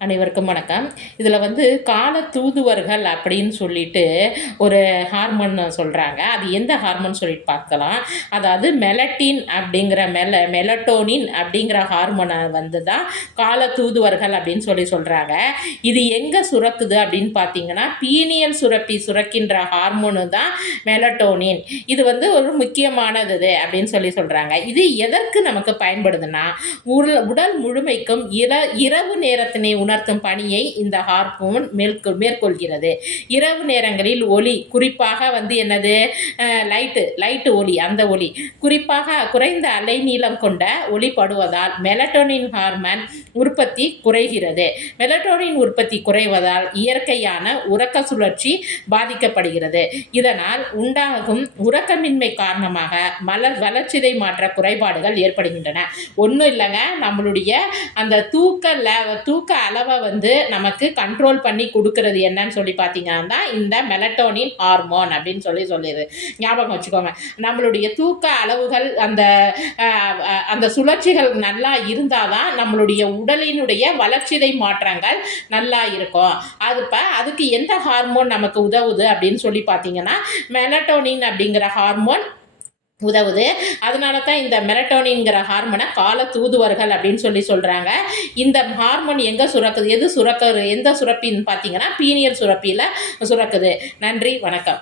அனைவருக்கும் வணக்கம். இதில் வந்து கால தூதுவர்கள் அப்படின்னு சொல்லிட்டு ஒரு ஹார்மோன் சொல்கிறாங்க அது எந்த ஹார்மோன் சொல்லிட்டு பார்க்கலாம். அதாவது மெலட்டின் அப்படிங்கிற மெல மெலட்டோனின் அப்படிங்கிற ஹார்மோனை வந்து தான் கால தூதுவர்கள் அப்படின்னு சொல்லி சொல்கிறாங்க இது எங்கே சுரக்குது அப்படின்னு பார்த்தீங்கன்னா பீனியல் சுரப்பி சுரக்கின்ற ஹார்மோனு தான் மெலட்டோனின் இது வந்து ஒரு முக்கியமானது இது அப்படின்னு சொல்லி சொல்கிறாங்க இது எதற்கு நமக்கு பயன்படுதுன்னா உடல் உடல் முழுமைக்கும் இர இரவு நேரத்தினை உணர்த்தும் பணியை இந்த ஹார்மோன் மேற்கொள் மேற்கொள்கிறது. இரவு நேரங்களில் ஒளி குறிப்பாக வந்து என்னது? லைட்டு லைட்டு ஒளி அந்த ஒளி குறிப்பாக குறைந்த அலைநீளம் கொண்ட ஒளிப்படுவதால் மெலட்டோனின் ஹார்மோன் உற்பத்தி குறைகிறது. மெலட்டோனின் உற்பத்தி குறைவதால் இயற்கையான உறக்க சுழற்சி பாதிக்கப்படுகிறது. இதனால் உண்டாகும் உறக்கமின்மை காரணமாக மலர் வளர்ச்சிதை மாற்ற குறைபாடுகள் ஏற்படுகின்றன. ஒன்றும் இல்லைங்க நம்மளுடைய அந்த தூக்க தூக்க அளவு வந்து நமக்கு கண்ட்ரோல் பண்ணி கொடுக்கறது என்னன்னு சொல்லி பார்த்தீங்கன்னா இந்த மெலட்டோனின் ஹார்மோன் அப்படின்னு சொல்லி சொல்லிடுது ஞாபகம் வச்சுக்கோங்க. நம்மளுடைய தூக்க அளவுகள் அந்த அந்த சுழற்சிகள் நல்லா இருந்தால் தான் நம்மளுடைய உடலினுடைய வளர்ச்சிதை மாற்றங்கள் நல்லா இருக்கும். அது இப்போ அதுக்கு எந்த ஹார்மோன் நமக்கு உதவுது அப்படின்னு சொல்லி பார்த்தீங்கன்னா மெலட்டோனின் அப்படிங்கிற ஹார்மோன் உதவுது. அதனால தான் இந்த மெலட்டோனின்ங்கிற ஹார்மோனை கால தூதுவர்கள் அப்படின்னு சொல்லி சொல்கிறாங்க இந்த ஹார்மோன் எங்கே சுரக்குது? எது சுரக்குது? எந்த சுரப்பின்னு பார்த்தீங்கன்னா பீனியல் சுரப்பியில் சுரக்குது. நன்றி வணக்கம்.